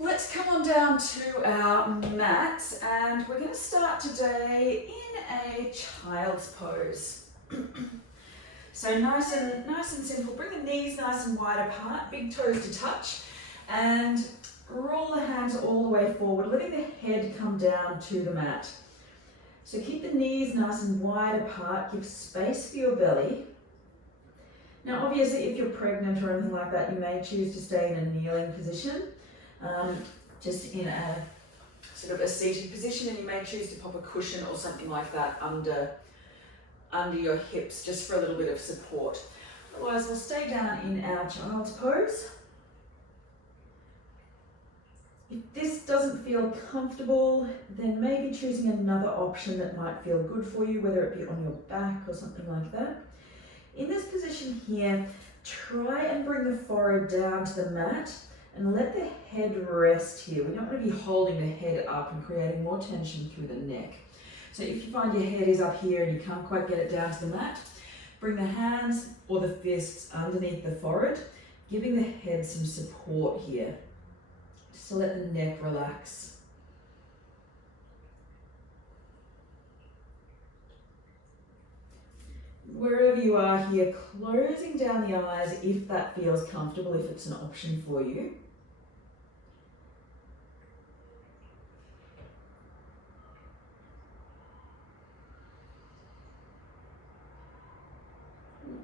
Let's come on down to our mats, and we're going to start today in a child's pose. So nice and simple. Bring the knees nice and wide apart, big toes to touch, and roll the hands all the way forward, letting the head come down to the mat. So keep the knees nice and wide apart, give space for your belly. Now obviously if you're pregnant or anything like that, you may choose to stay in a kneeling position. Just in a sort of a seated position, and you may choose to pop a cushion or something like that under your hips just for a little bit of support. Otherwise we'll stay down in our child's pose. If this doesn't feel comfortable, then maybe choosing another option that might feel good for you, whether it be on your back or something like that. In this position here, try and bring the forehead down to the mat and let the head rest here. We don't want to be holding the head up and creating more tension through the neck. So if you find your head is up here and you can't quite get it down to the mat, bring the hands or the fists underneath the forehead, giving the head some support here, just to let the neck relax. Wherever you are here, closing down the eyes if that feels comfortable, if it's an option for you.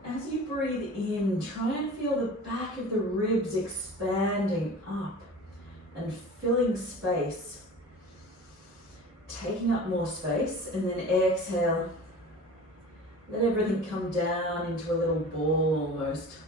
As you breathe in, try and feel the back of the ribs expanding up and filling space, taking up more space, and then exhale. Let everything come down into a little ball almost.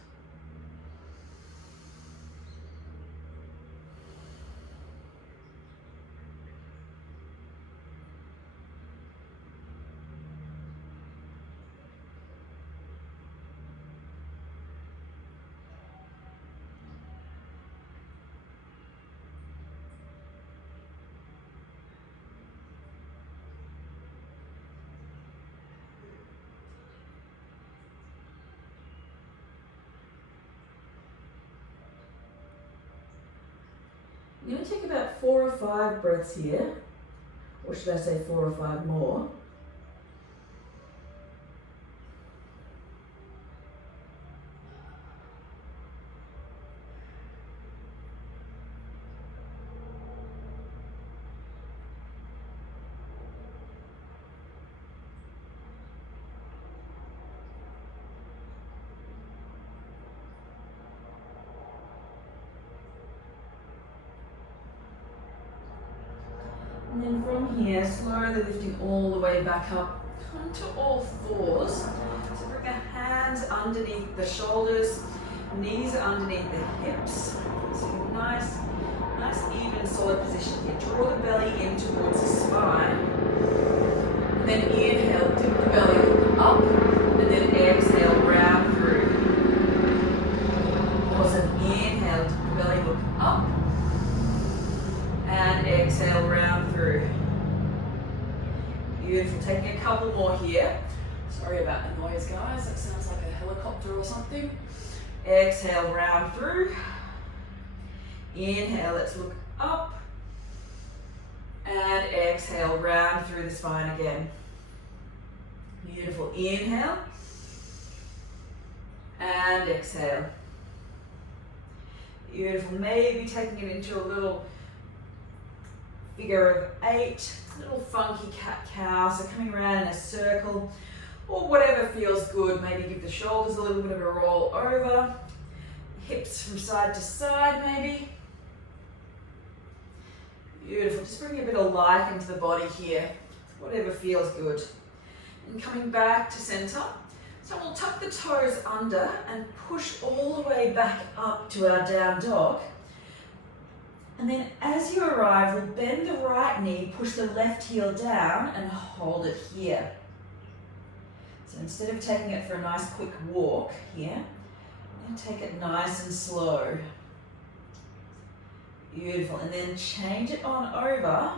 I'm going to take about 4 or 5 breaths here, or should I say 4 or 5 more. And then from here, slowly lifting all the way back up, come to all fours. So bring the hands underneath the shoulders, knees underneath the hips. So nice even solid position here. Draw the belly in towards the spine. And then inhale, dip the belly up, and then exhale, round through. Awesome. Inhale, dip the belly, look up. And exhale, round through. Beautiful. Taking a couple more here. Sorry about the noise, guys. That sounds like a helicopter or something. Exhale, round through. Inhale, let's look up. And exhale, round through the spine again. Beautiful. Inhale. And exhale. Beautiful. Maybe taking it into a little figure of 8, little funky cat-cow, so coming around in a circle, or whatever feels good. Maybe give the shoulders a little bit of a roll over, hips from side to side maybe. Beautiful, just bring a bit of life into the body here, whatever feels good. And coming back to center, so we'll tuck the toes under and push all the way back up to our down dog. And then as you arrive, we'll bend the right knee, push the left heel down and hold it here. So instead of taking it for a nice quick walk here, I'm going to take it nice and slow. Beautiful. And then change it on over.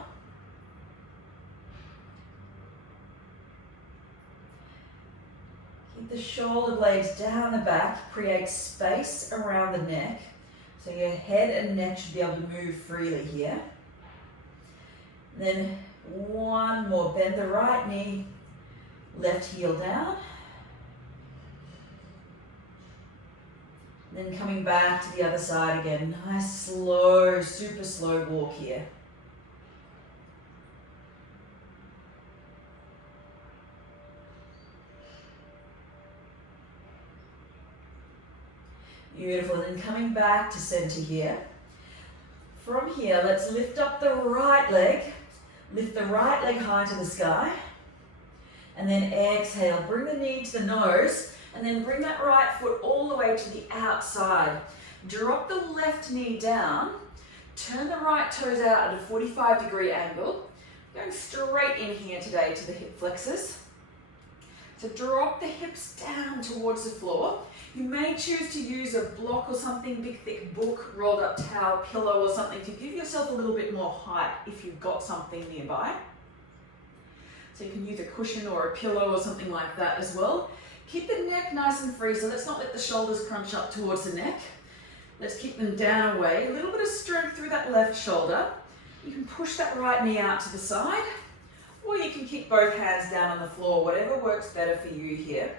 Keep the shoulder blades down the back, create space around the neck. So your head and neck should be able to move freely here. Then one more, bend the right knee, left heel down. Then coming back to the other side again. Nice, slow, super slow walk here. Beautiful, then coming back to center here. From here, let's lift up the right leg. Lift the right leg high to the sky. And then exhale, bring the knee to the nose. And then bring that right foot all the way to the outside. Drop the left knee down. Turn the right toes out at a 45-degree angle. Going straight in here today to the hip flexors. So drop the hips down towards the floor. You may choose to use a block or something, big thick book, rolled up towel, pillow or something to give yourself a little bit more height if you've got something nearby. So you can use a cushion or a pillow or something like that as well. Keep the neck nice and free, so let's not let the shoulders crunch up towards the neck. Let's keep them down away. A little bit of strength through that left shoulder. You can push that right knee out to the side, or you can keep both hands down on the floor, whatever works better for you here.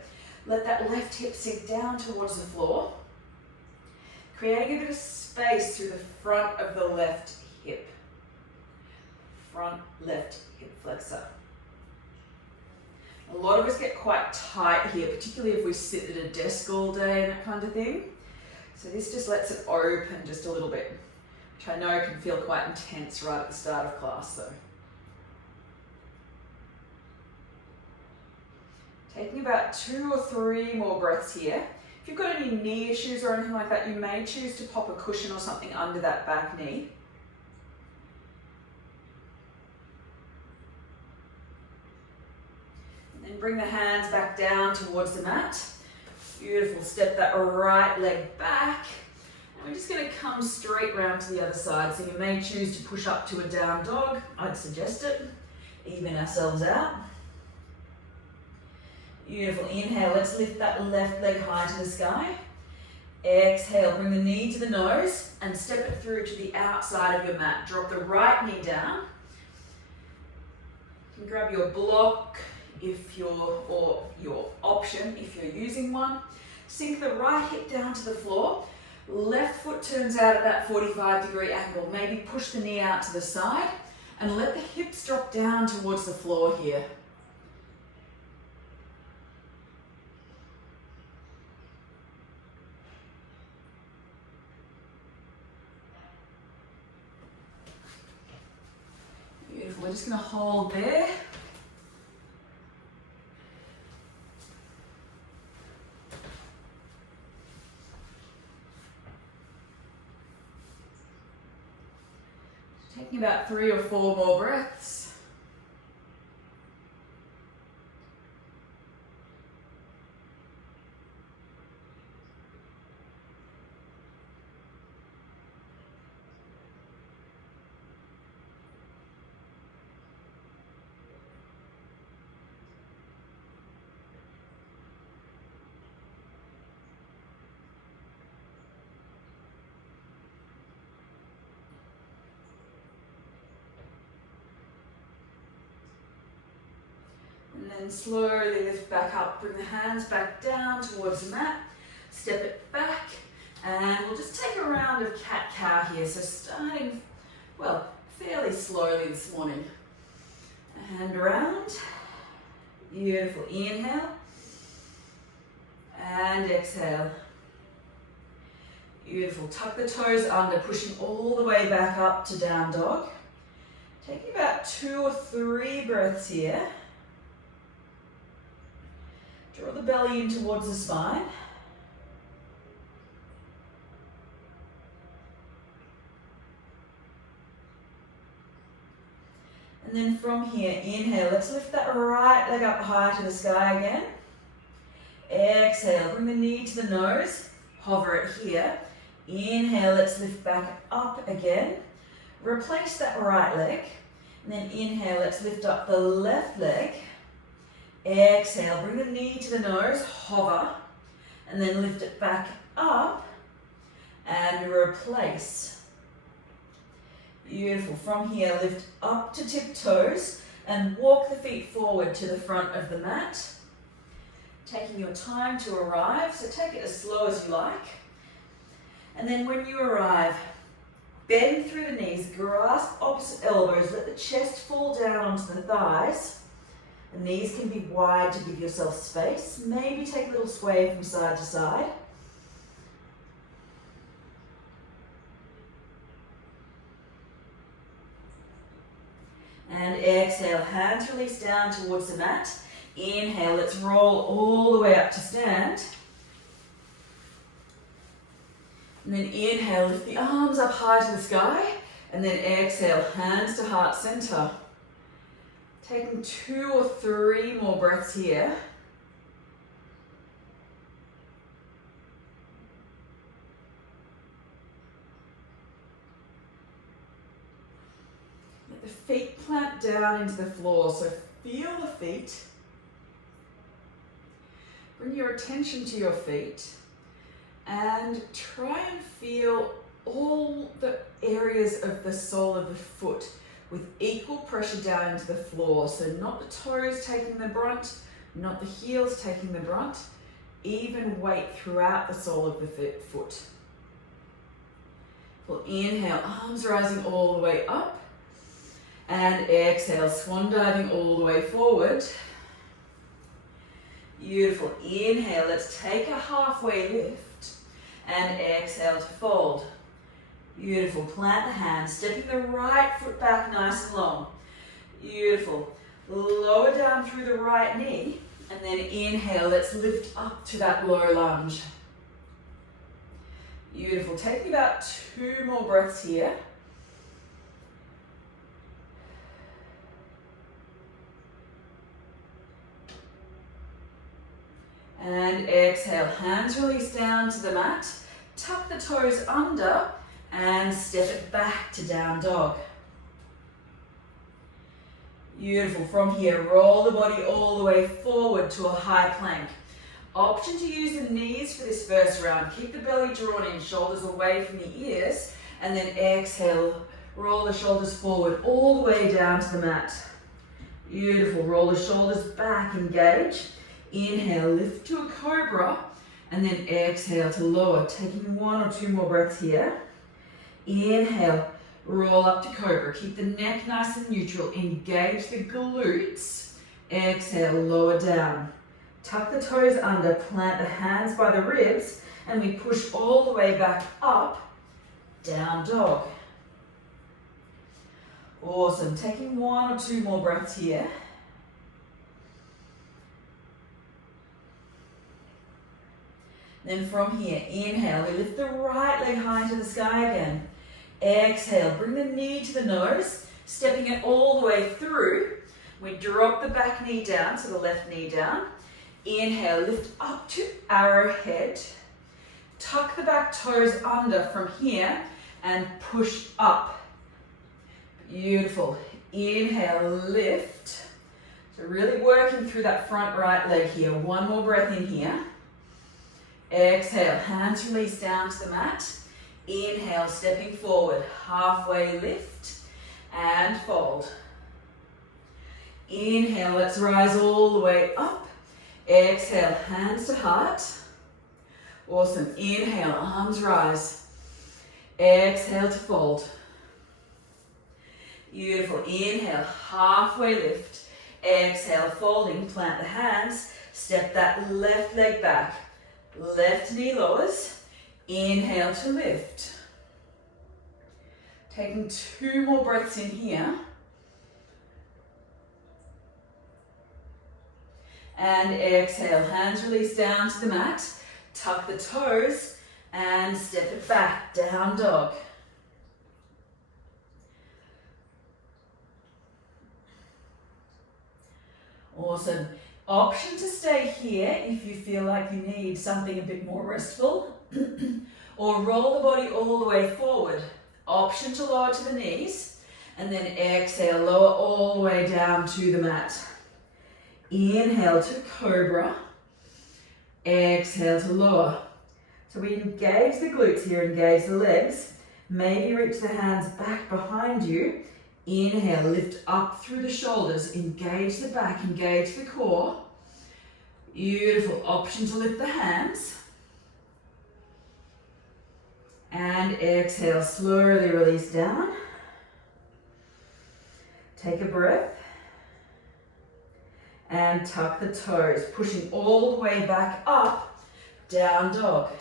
Let that left hip sink down towards the floor, creating a bit of space through the front of the left hip. Front left hip flexor. A lot of us get quite tight here, particularly if we sit at a desk all day and that kind of thing. So this just lets it open just a little bit, which I know can feel quite intense right at the start of class though. Taking about 2 or 3 more breaths here. If you've got any knee issues or anything like that, you may choose to pop a cushion or something under that back knee. And bring the hands back down towards the mat. Beautiful, step that right leg back. And we're just gonna come straight round to the other side. So you may choose to push up to a down dog. I'd suggest it. Even ourselves out. Beautiful, inhale, let's lift that left leg high to the sky. Exhale, bring the knee to the nose and step it through to the outside of your mat. Drop the right knee down. You can grab your block or your option if you're using one. Sink the right hip down to the floor. Left foot turns out at that 45-degree angle. Maybe push the knee out to the side and let the hips drop down towards the floor here. Beautiful, we're just going to hold there. Taking about 3 or 4 more breaths. And then slowly lift back up, bring the hands back down towards the mat, step it back, and we'll just take a round of cat-cow here. So starting, well, fairly slowly this morning. And around, beautiful, inhale, and exhale. Beautiful, tuck the toes under, pushing all the way back up to down dog. Taking about 2 or 3 breaths here. Draw the belly in towards the spine. And then from here, inhale, let's lift that right leg up high to the sky again. Exhale, bring the knee to the nose, hover it here. Inhale, let's lift back up again. Replace that right leg. And then inhale, let's lift up the left leg. Exhale, bring the knee to the nose, hover, and then lift it back up. and replace. Beautiful. From here, lift up to tiptoes and walk the feet forward to the front of the mat. Taking your time to arrive, so take it as slow as you like. And then when you arrive, bend through the knees, grasp opposite elbows, let the chest fall down onto the thighs. The knees can be wide to give yourself space. Maybe take a little sway from side to side. And exhale, hands release down towards the mat. Inhale, let's roll all the way up to stand. And then inhale, lift the arms up high to the sky. And then exhale, hands to heart center. Taking 2 or 3 more breaths here. Let the feet plant down into the floor, so feel the feet. Bring your attention to your feet and try and feel all the areas of the sole of the foot with equal pressure down into the floor. So not the toes taking the brunt, not the heels taking the brunt, even weight throughout the sole of the foot. We'll inhale, arms rising all the way up, and exhale, swan diving all the way forward. Beautiful. Inhale, let's take a halfway lift, and exhale to fold. Beautiful. Plant the hands, stepping the right foot back nice and long. Beautiful. Lower down through the right knee, and then inhale, let's lift up to that low lunge. Beautiful. Take about 2 more breaths here. And exhale, hands release down to the mat. Tuck the toes under and step it back to down dog. Beautiful. From here, roll the body all the way forward to a high plank. Option to use the knees for this first round. Keep the belly drawn in, shoulders away from the ears, and then exhale, roll the shoulders forward all the way down to the mat. Beautiful. Roll the shoulders back, engage. Inhale, lift to a cobra, and then exhale to lower, taking 1 or 2 more breaths here. Inhale, roll up to cobra. Keep the neck nice and neutral. Engage the glutes. Exhale, lower down. Tuck the toes under, plant the hands by the ribs, and we push all the way back up, down dog. Awesome. Taking 1 or 2 more breaths here. Then from here, inhale, we lift the right leg high to the sky again. Exhale, bring the knee to the nose, stepping it all the way through. We drop the back knee down, so the left knee down. Inhale, lift up to arrowhead. Tuck the back toes under from here and push up. Beautiful. Inhale, lift. So really working through that front right leg here. 1 more breath in here. Exhale, hands release down to the mat. Inhale, stepping forward, halfway lift and fold. Inhale, let's rise all the way up. Exhale, hands to heart. Awesome. Inhale, arms rise. Exhale to fold. Beautiful. Inhale, halfway lift. Exhale, folding, plant the hands. Step that left leg back. Left knee lowers. Inhale to lift. Taking 2 more breaths in here. And exhale, hands release down to the mat. Tuck the toes and step it back, down dog. Awesome. Option to stay here if you feel like you need something a bit more restful. Or roll the body all the way forward. Option to lower to the knees. And then exhale, lower all the way down to the mat. Inhale to cobra. Exhale to lower. So we engage the glutes here, engage the legs. Maybe reach the hands back behind you. Inhale, lift up through the shoulders, engage the back, engage the core. Beautiful. Option to lift the hands. And exhale, slowly release down. Take a breath. And tuck the toes, pushing all the way back up, down dog.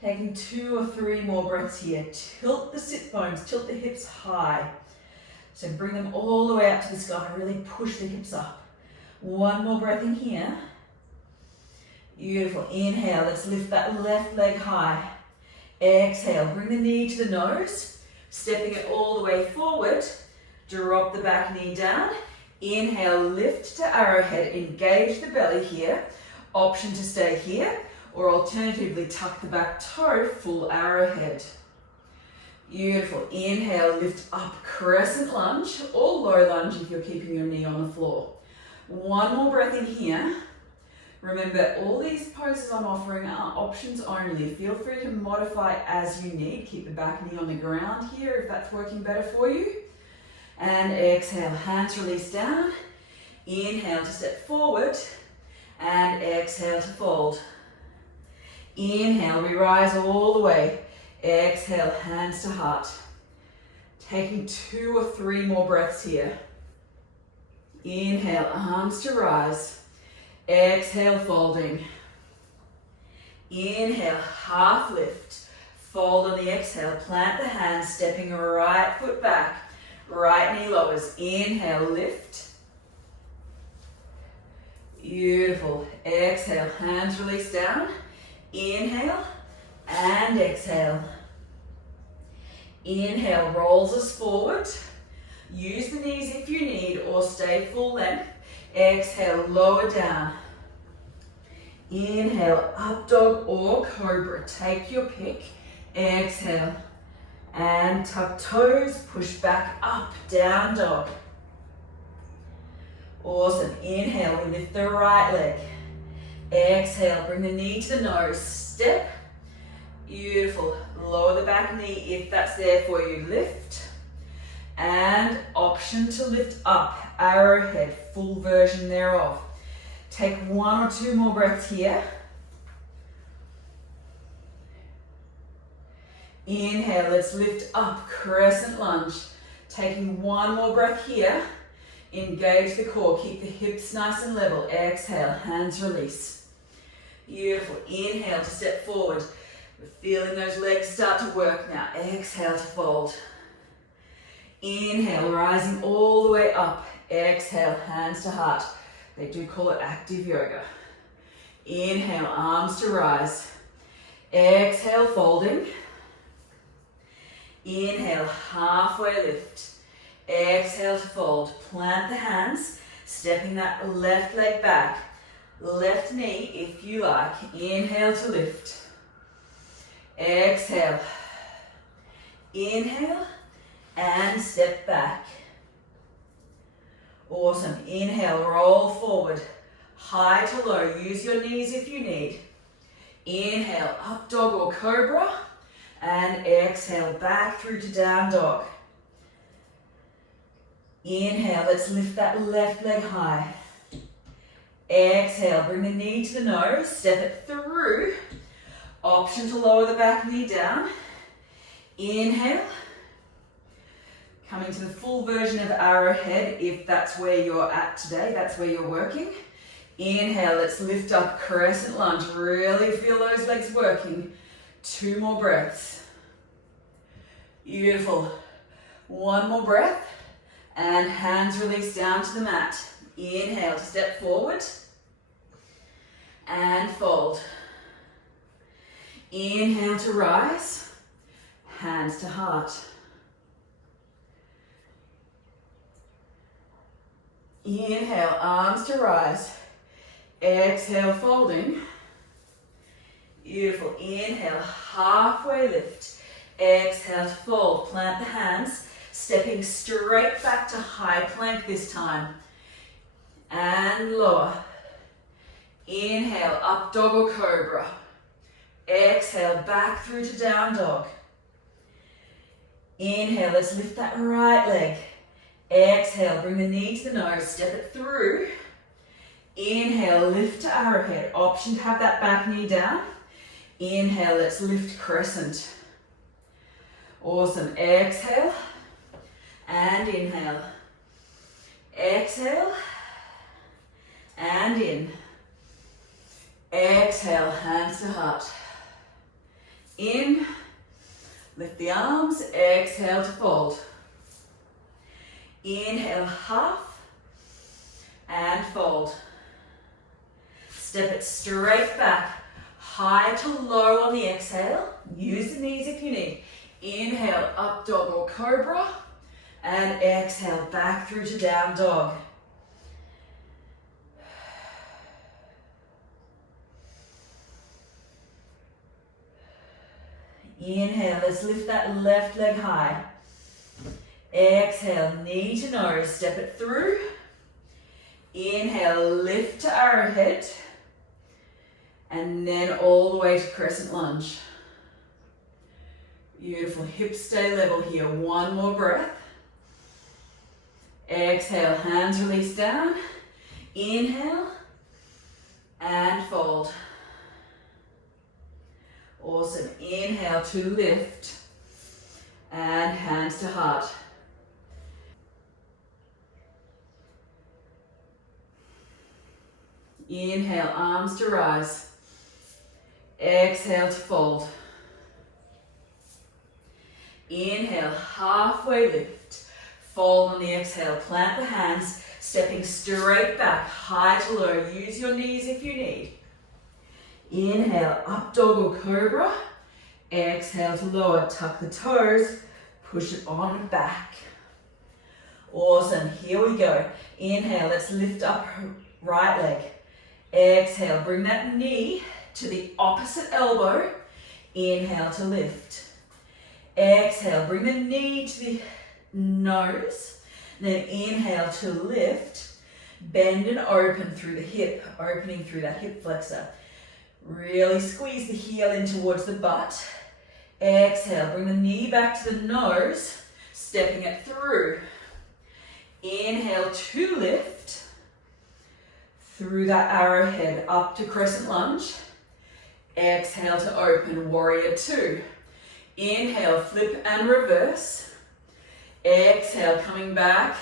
Taking 2 or 3 more breaths here. Tilt the sit bones, tilt the hips high. So bring them all the way up to the sky, really push the hips up. 1 more breath in here. Beautiful. Inhale, let's lift that left leg high. Exhale, bring the knee to the nose, stepping it all the way forward. Drop the back knee down. Inhale, lift to arrowhead, engage the belly here. Option to stay here, or alternatively tuck the back toe, full arrowhead. Beautiful. Inhale, lift up, crescent lunge, or low lunge if you're keeping your knee on the floor. 1 more breath in here. Remember, all these poses I'm offering are options only. Feel free to modify as you need. Keep the back knee on the ground here if that's working better for you. And exhale, hands release down. Inhale to step forward. And exhale to fold. Inhale, we rise all the way. Exhale, hands to heart. Taking 2 or 3 more breaths here. Inhale, arms to rise. Exhale, folding. Inhale, half lift. Fold on the exhale, plant the hands, stepping right foot back. Right knee lowers. Inhale, lift. Beautiful. Exhale, hands release down. Inhale and exhale. Inhale, rolls us forward. Use the knees if you need or stay full length. Exhale, lower down. Inhale, up dog or cobra. Take your pick. Exhale. And tuck toes, push back up, down dog. Awesome. Inhale, we lift the right leg. Exhale, bring the knee to the nose. Step. Beautiful. Lower the back knee if that's there for you. Lift. And option to lift up. Arrowhead, full version thereof. Take 1 or 2 more breaths here. Inhale, let's lift up, crescent lunge. Taking 1 more breath here. Engage the core, keep the hips nice and level. Exhale, hands release. Beautiful. Inhale to step forward. We're feeling those legs start to work now. Exhale to fold. Inhale, rising all the way up. Exhale, hands to heart. They do call it active yoga. Inhale, arms to rise. Exhale, folding. Inhale, halfway lift. Exhale to fold. Plant the hands, stepping that left leg back. Left knee, if you like. Inhale to lift. Exhale. Inhale and step back. Awesome. Inhale, roll forward. High to low. Use your knees if you need. Inhale, up dog or cobra. And exhale, back through to down dog. Inhale, let's lift that left leg high. Exhale, bring the knee to the nose, step it through. Option to lower the back knee down. Inhale. Coming to the full version of arrowhead if that's where you're at today, that's where you're working. Inhale, let's lift up, crescent lunge. Really feel those legs working. 2 more breaths. Beautiful. 1 more breath. And hands release down to the mat. Inhale to step forward. And fold. Inhale to rise. Hands to heart. Inhale, arms to rise. Exhale, folding. Beautiful. Inhale, halfway lift. Exhale to fold. Plant the hands, stepping straight back to high plank this time. And lower. Inhale, up dog or cobra. Exhale, back through to down dog. Inhale, let's lift that right leg. Exhale, bring the knee to the nose, step it through. Inhale, lift to arrowhead. Option to have that back knee down. Inhale, let's lift crescent. Awesome. Exhale and inhale. Exhale and in. Exhale, hands to heart. In, lift the arms, exhale to fold. Inhale, half and fold. Step it straight back, high to low on the exhale. Use the knees if you need. Inhale, up dog or cobra, and exhale, back through to down dog. Inhale, let's lift that left leg high. Exhale, knee to nose, step it through. Inhale, lift to arrowhead. And then all the way to crescent lunge. Beautiful, hips stay level here. One more breath. Exhale, hands release down. Inhale and fold. Awesome. Inhale to lift and hands to heart. Inhale, arms to rise. Exhale to fold. Inhale, halfway lift. Fold on the exhale. Plant the hands, stepping straight back, high to low. Use your knees if you need. Inhale, up dog or cobra. Exhale to lower, tuck the toes, push it on back. Awesome, here we go. Inhale, let's lift up right leg. Exhale, bring that knee to the opposite elbow. Inhale to lift. Exhale, bring the knee to the nose. Then inhale to lift. Bend and open through the hip, opening through that hip flexor. Really squeeze the heel in towards the butt. Exhale, bring the knee back to the nose, stepping it through. Inhale to lift. Through that arrowhead up to crescent lunge. Exhale to open, warrior two. Inhale, flip and reverse. Exhale, coming back.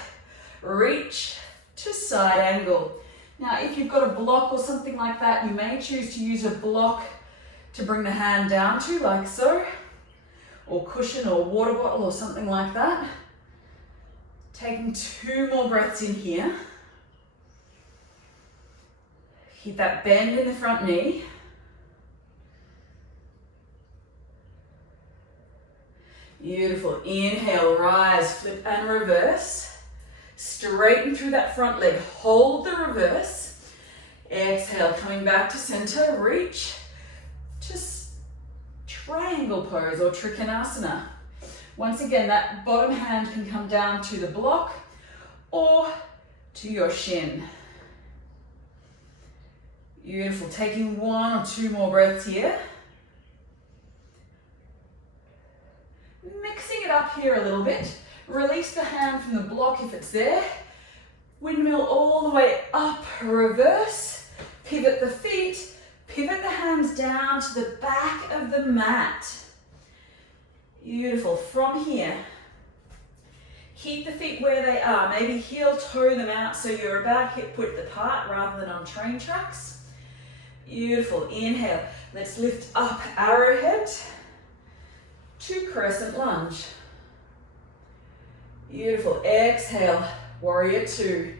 Reach to side angle. Now, if you've got a block or something like that, you may choose to use a block to bring the hand down to, like so, or cushion or water bottle or something like that. Taking 2 more breaths in here. Keep that bend in the front knee. Beautiful. Inhale, rise, flip and reverse. Straighten through that front leg. Hold the reverse. Exhale, coming back to center. Reach to triangle pose or trikonasana. Once again, that bottom hand can come down to the block or to your shin. Beautiful. Taking 1 or 2 more breaths here. Mixing it up here a little bit. Release the hand from the block if it's there. Windmill all the way up, reverse. Pivot the feet. Pivot the hands down to the back of the mat. Beautiful. From here, keep the feet where they are. Maybe heel toe them out so you're about hip width apart rather than on train tracks. Beautiful. Inhale. Let's lift up, arrowhead to crescent lunge. Beautiful. Exhale, warrior two.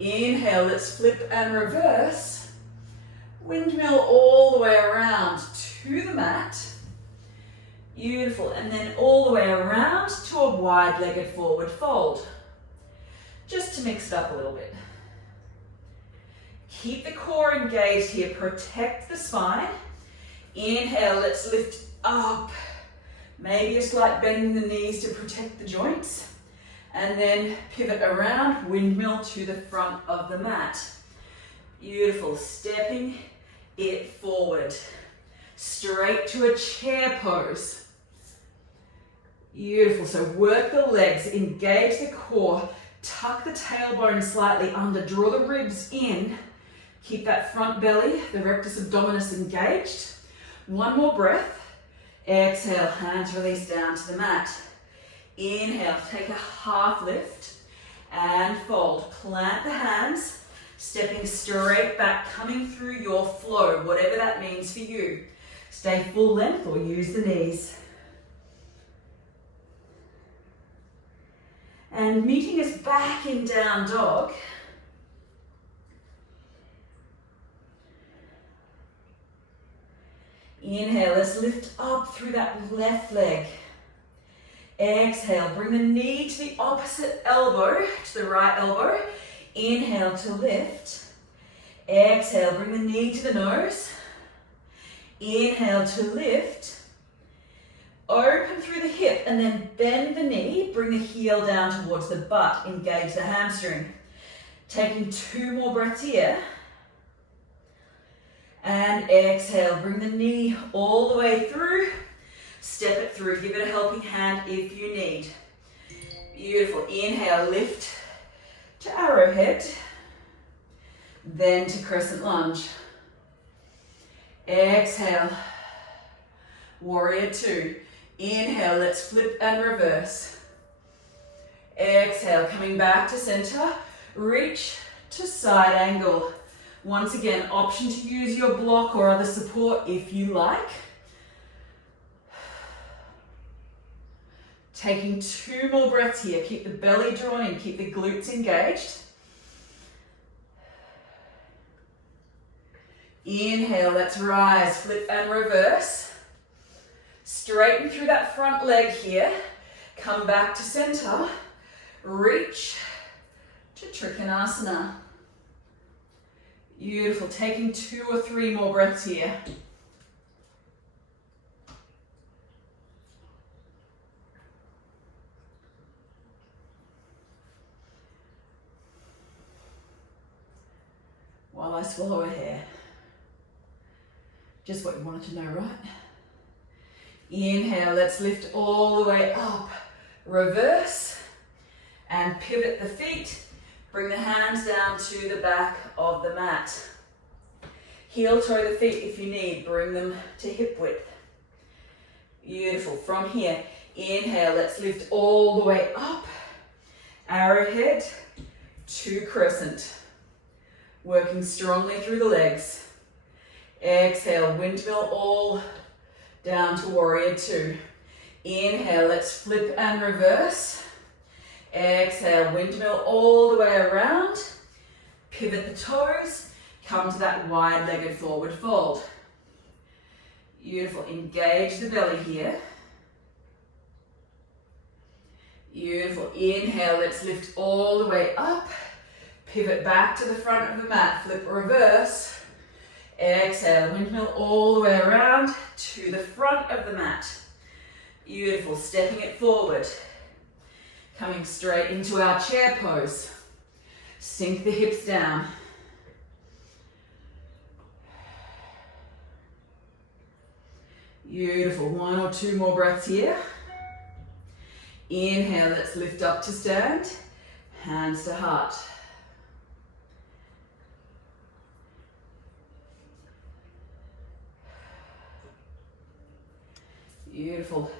Inhale, let's flip and reverse. Windmill all the way around to the mat. Beautiful. And then all the way around to a wide-legged forward fold. Just to mix it up a little bit. Keep the core engaged here. Protect the spine. Inhale, let's lift up. Maybe a slight bend in the knees to protect the joints. And then pivot around, windmill to the front of the mat. Beautiful, stepping it forward. Straight to a chair pose. Beautiful, so work the legs, engage the core, tuck the tailbone slightly under, draw the ribs in, keep that front belly, the rectus abdominis engaged. One more breath. Exhale, hands release down to the mat. Inhale, take a half lift and fold. Plant the hands, stepping straight back, coming through your flow, whatever that means for you. Stay full length or use the knees. And meeting us back in down dog. Inhale, let's lift up through that left leg. Exhale, bring the knee to the opposite elbow, to the right elbow. Inhale to lift. Exhale, bring the knee to the nose. Inhale to lift. Open through the hip and then bend the knee. Bring the heel down towards the butt. Engage the hamstring. Taking 2 more breaths here. And exhale, bring the knee all the way through. Step it through, give it a helping hand if you need. Beautiful, inhale, lift to arrowhead, then to crescent lunge. Exhale, warrior 2. Inhale, let's flip and reverse. Exhale, coming back to center, reach to side angle. Once again, option to use your block or other support if you like. Taking 2 more breaths here. Keep the belly drawn in, keep the glutes engaged. Inhale, let's rise, flip and reverse. Straighten through that front leg here. Come back to center. Reach to Trikonasana. Beautiful, taking 2 or 3 more breaths here. While I swallow a hair. Just what you wanted to know, right? Inhale, let's lift all the way up. Reverse and pivot the feet. Bring the hands down to the back of the mat. Heel toe the feet if you need. Bring them to hip width. Beautiful. From here, inhale, let's lift all the way up. Arrowhead to crescent. Working strongly through the legs. Exhale, windmill all down to warrior 2. Inhale, let's flip and reverse. Exhale, windmill all the way around. Pivot the toes. Come to that wide-legged forward fold. Beautiful. Engage the belly here. Beautiful. Inhale, let's lift all the way up. Pivot back to the front of the mat. Flip reverse. Exhale, windmill all the way around to the front of the mat. Beautiful. Stepping it forward. Coming straight into our chair pose. Sink the hips down. Beautiful. 1 or 2 more breaths here. Inhale, let's lift up to stand. Hands to heart. Beautiful.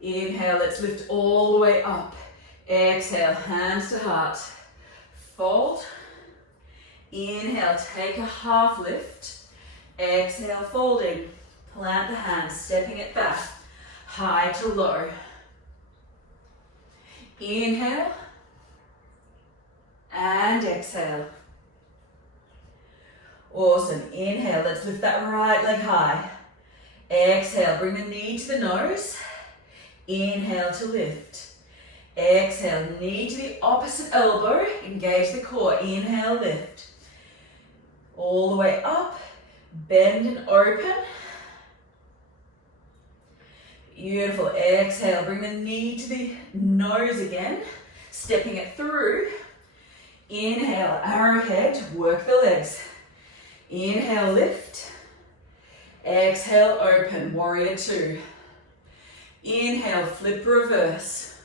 Inhale, let's lift all the way up. Exhale, hands to heart. Fold. Inhale, take a half lift. Exhale, folding. Plant the hands, stepping it back. High to low. Inhale. And exhale. Awesome. Inhale, let's lift that right leg high. Exhale, bring the knee to the nose. Inhale to lift. Exhale, knee to the opposite elbow. Engage the core. Inhale, lift. All the way up. Bend and open. Beautiful. Exhale, bring the knee to the nose again. Stepping it through. Inhale, arrowhead, work the legs. Inhale, lift. Exhale, open, warrior two. Inhale, flip reverse.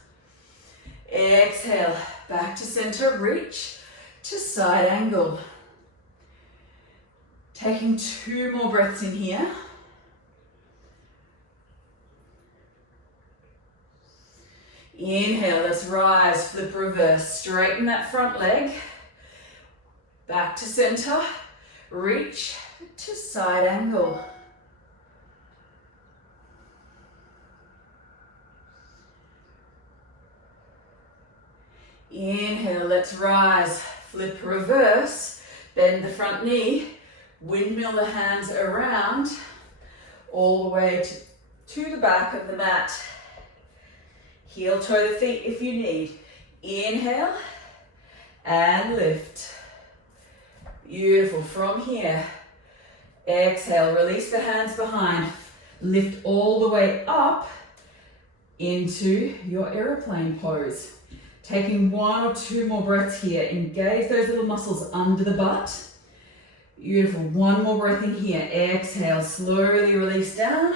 Exhale, back to center, reach to side angle. Taking 2 more breaths in here. Inhale, let's rise, flip reverse, straighten that front leg. Back to center, reach to side angle. Inhale, let's rise, flip reverse, bend the front knee, windmill the hands around, all the way to the back of the mat. Heel toe the feet if you need. Inhale and lift. Beautiful. From here, exhale, release the hands behind. Lift all the way up into your aeroplane pose. Taking 1 or 2 more breaths here. Engage those little muscles under the butt. Beautiful. 1 more breath in here. Exhale, slowly release down.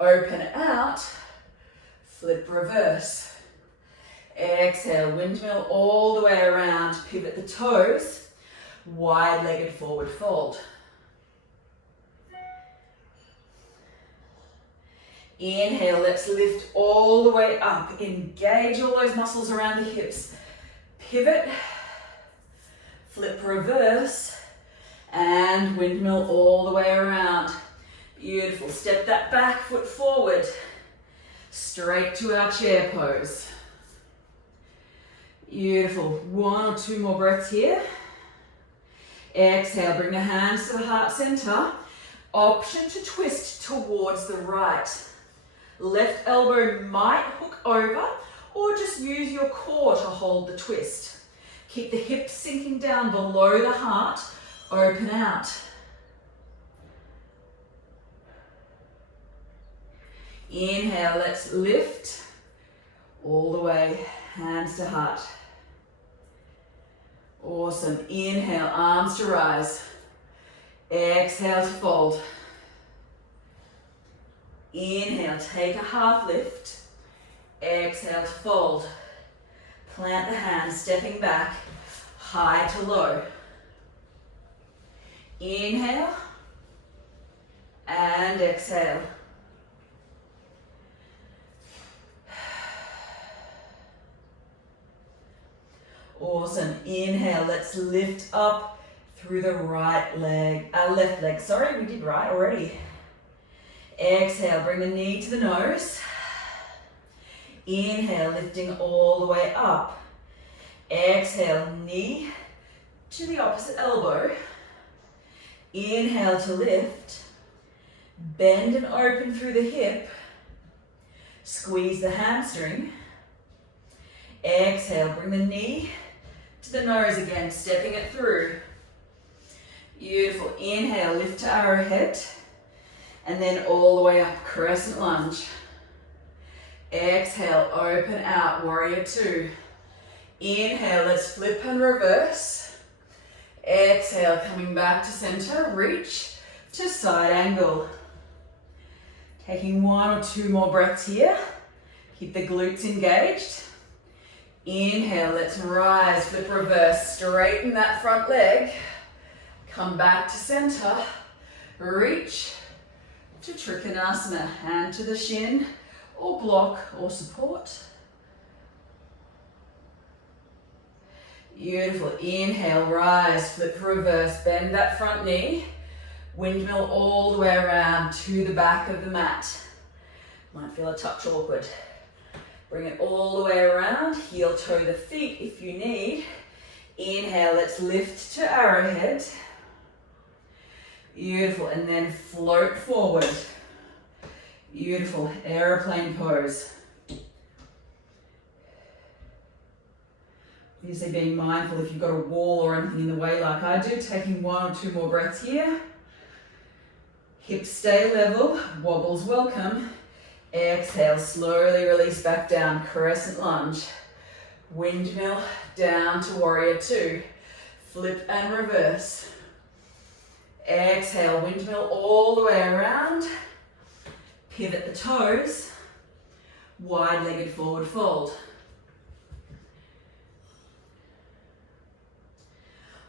Open out. Flip reverse. Exhale, windmill all the way around. Pivot the toes. Wide-legged forward fold. Inhale, let's lift all the way up. Engage all those muscles around the hips. Pivot, flip reverse, and windmill all the way around. Beautiful. Step that back foot forward. Straight to our chair pose. Beautiful. 1 or 2 more breaths here. Exhale, bring the hands to the heart center. Option to twist towards the right. Left elbow might hook over, or just use your core to hold the twist. Keep the hips sinking down below the heart. Open out. Inhale, let's lift all the way, hands to heart. Awesome. Inhale, arms to rise. Exhale to fold. Inhale, take a half lift. Exhale to fold. Plant the hands, stepping back, high to low. Inhale and exhale. Awesome. Inhale, let's lift up through the left leg. Sorry, we did right already. Exhale, bring the knee to the nose. Inhale, lifting all the way up. Exhale, knee to the opposite elbow. Inhale to lift. Bend and open through the hip. Squeeze the hamstring. Exhale, bring the knee to the nose again, stepping it through. Beautiful. Inhale, lift to arrowhead. And then all the way up, crescent lunge. Exhale, open out, warrior two. Inhale, let's flip and reverse. Exhale, coming back to center, reach to side angle. Taking 1 or 2 more breaths here. Keep the glutes engaged. Inhale, let's rise, flip reverse, straighten that front leg. Come back to center, reach to Trikonasana, hand to the shin or block or support. Beautiful. Inhale, rise, flip reverse, bend that front knee. Windmill all the way around to the back of the mat. Might feel a touch awkward. Bring it all the way around. Heel toe the feet if you need. Inhale, let's lift to arrowhead. Beautiful. And then float forward. Beautiful. Aeroplane pose. Obviously being mindful if you've got a wall or anything in the way like I do. Taking 1 or 2 more breaths here. Hips stay level. Wobbles welcome. Exhale, slowly release back down, crescent lunge. Windmill down to warrior two. Flip and reverse. Exhale, windmill all the way around. Pivot the toes. Wide-legged forward fold.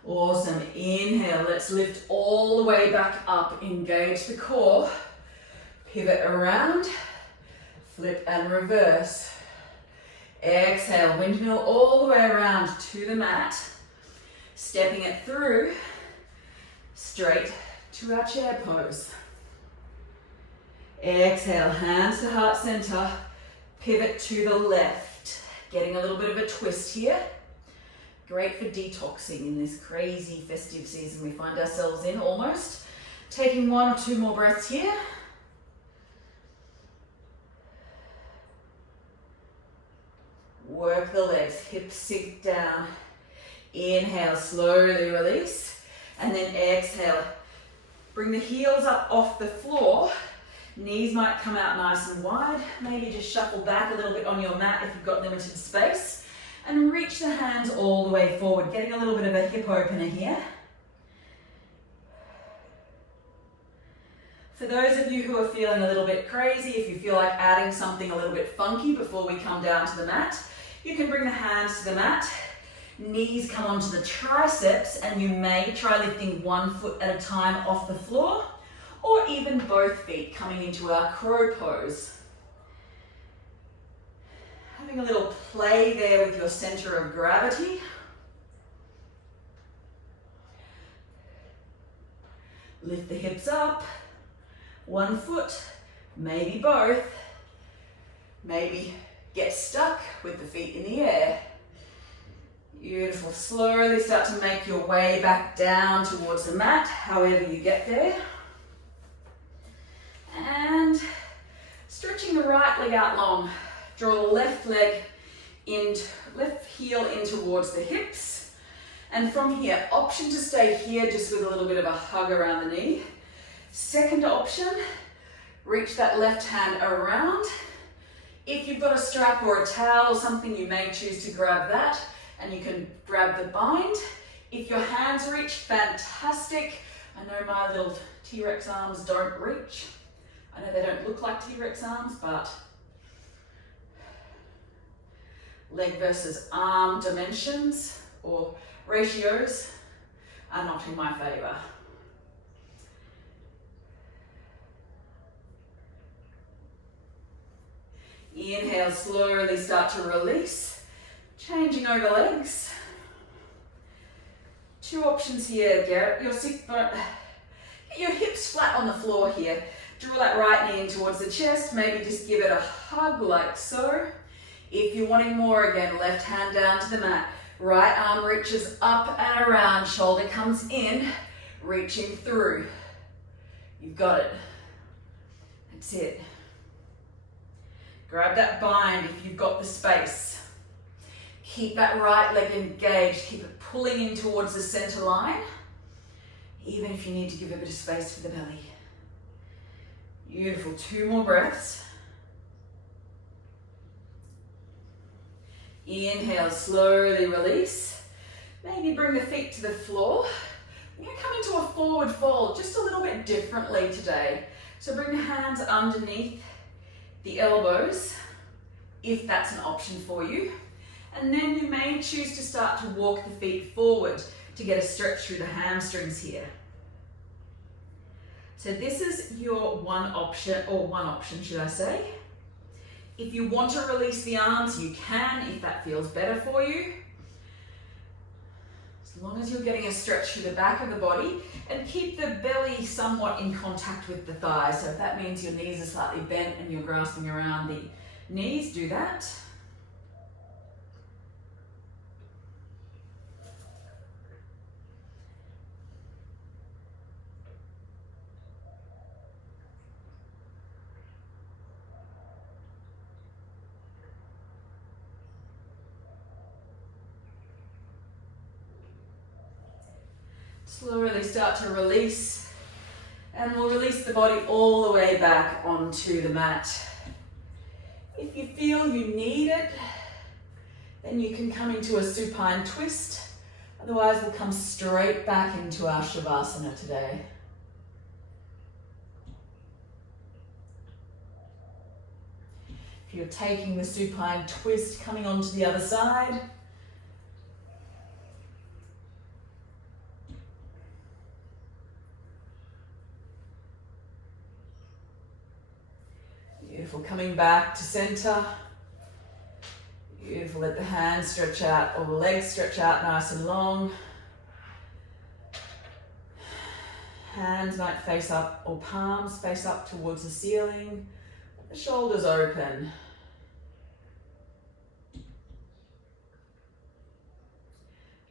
Awesome. Inhale, let's lift all the way back up. Engage the core. Pivot around. Flip and reverse. Exhale, windmill all the way around to the mat. Stepping it through, straight to our chair pose. Exhale, hands to heart center. Pivot to the left. Getting a little bit of a twist here. Great for detoxing in this crazy festive season we find ourselves in almost. Taking 1 or 2 more breaths here. Work the legs, hips sink down. Inhale, slowly release. And then exhale. Bring the heels up off the floor. Knees might come out nice and wide. Maybe just shuffle back a little bit on your mat if you've got limited space. And reach the hands all the way forward. Getting a little bit of a hip opener here. For those of you who are feeling a little bit crazy, if you feel like adding something a little bit funky before we come down to the mat, you can bring the hands to the mat, knees come onto the triceps, and you may try lifting 1 foot at a time off the floor, or even both feet coming into our crow pose. Having a little play there with your center of gravity. Lift the hips up, 1 foot, maybe both, maybe get stuck with the feet in the air. Beautiful. Slowly start to make your way back down towards the mat, however you get there. And stretching the right leg out long. Draw the left leg in, left heel in towards the hips. And from here, option to stay here just with a little bit of a hug around the knee. Second option, reach that left hand around. If you've got a strap or a towel or something, you may choose to grab that and you can grab the bind. If your hands reach, fantastic. I know my little T-Rex arms don't reach. I know they don't look like T-Rex arms, but leg versus arm dimensions or ratios are not in my favor. Inhale, slowly start to release, changing over legs. 2 options here, get your hips flat on the floor here. Draw that right knee in towards the chest, maybe just give it a hug like so. If you're wanting more again, left hand down to the mat. Right arm reaches up and around, shoulder comes in, reaching through. You've got it. That's it. Grab that bind if you've got the space. Keep that right leg engaged, keep it pulling in towards the center line, even if you need to give a bit of space for the belly. Beautiful, 2 more breaths. Inhale, slowly release. Maybe bring the feet to the floor. We're going to come into a forward fold just a little bit differently today. So bring the hands underneath the elbows, if that's an option for you. And then you may choose to start to walk the feet forward to get a stretch through the hamstrings here. So this is your one option should I say. If you want to release the arms, you can, if that feels better for you. As long as you're getting a stretch through the back of the body, and keep the belly somewhat in contact with the thighs. So if that means your knees are slightly bent and you're grasping around the knees, do that. Slowly start to release, and we'll release the body all the way back onto the mat. If you feel you need it, Then you can come into a supine twist. Otherwise, we'll come straight back into our Shavasana today. If you're taking the supine twist, coming onto the other side. Beautiful, coming back to center. Beautiful, let the hands stretch out or the legs stretch out nice and long. Hands might face up or palms face up towards the ceiling. The shoulders open.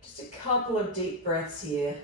Just a couple of deep breaths here.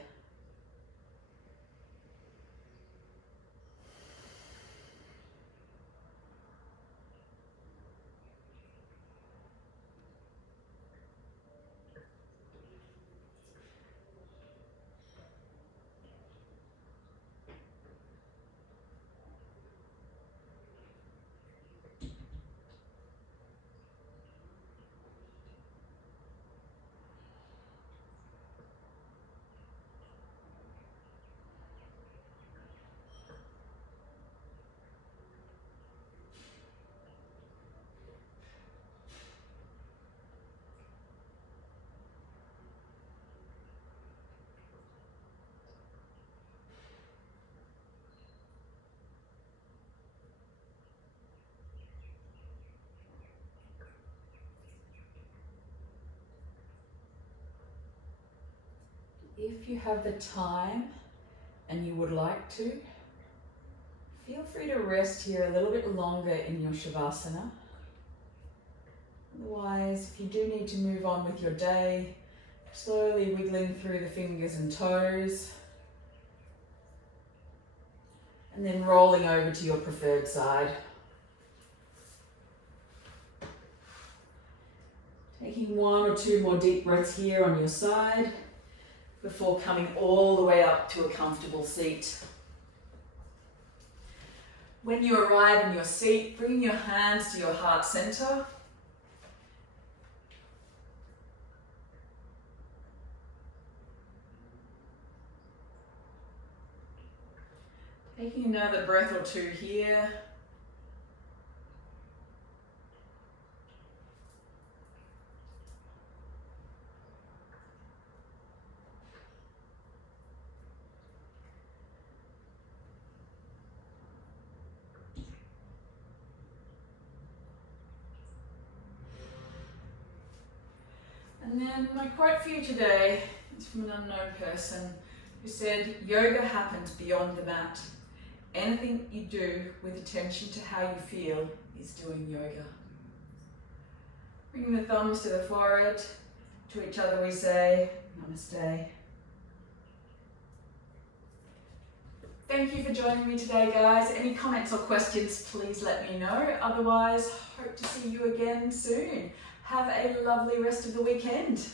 If you have the time and you would like to, feel free to rest here a little bit longer in your Shavasana. Otherwise, if you do need to move on with your day, slowly wiggling through the fingers and toes, and then rolling over to your preferred side. Taking one or two more deep breaths here on your side, before coming all the way up to a comfortable seat. When you arrive in your seat, bring your hands to your heart center. Taking another breath or two here. And then my quote for you today is from an unknown person who said, "Yoga happens beyond the mat. Anything you do with attention to how you feel is doing yoga." Bringing the thumbs to the forehead, to each other we say, Namaste. Thank you for joining me today, guys. Any comments or questions, please let me know. Otherwise, hope to see you again soon. Have a lovely rest of the weekend.